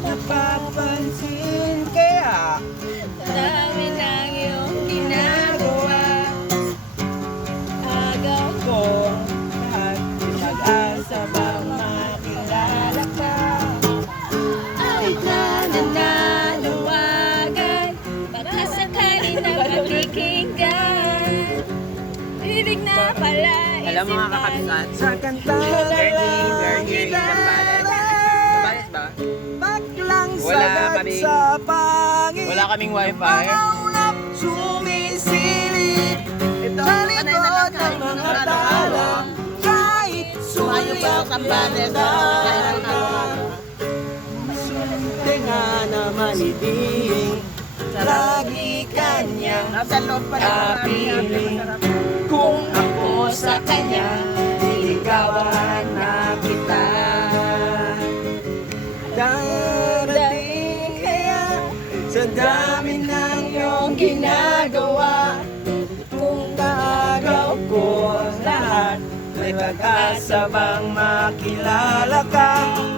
napapansin kaya Sa dami ng iyong ginagawa, agaw ko at pag-asa bang makilala ka. kahit na nananawagan, baka sakali na pakikinggan. Ibig na pala Alam mga kakabsat, Sa kanta na currently we're lang here in Zambales. Zambales ba? Baklang Wala sagad kaming- sa pangit. Wala kaming wifi. Mga ulap sumisilip sa likod ng mga tala. Kahit sulit sunti nga naman iting lagi kanyang kapiling. Kung ako sa kanya, niligawan na kita. Darating kaya sa dami ng iyong ginagawa. Kung kaagaw ko lahat, may pag-asa bang makilala ka.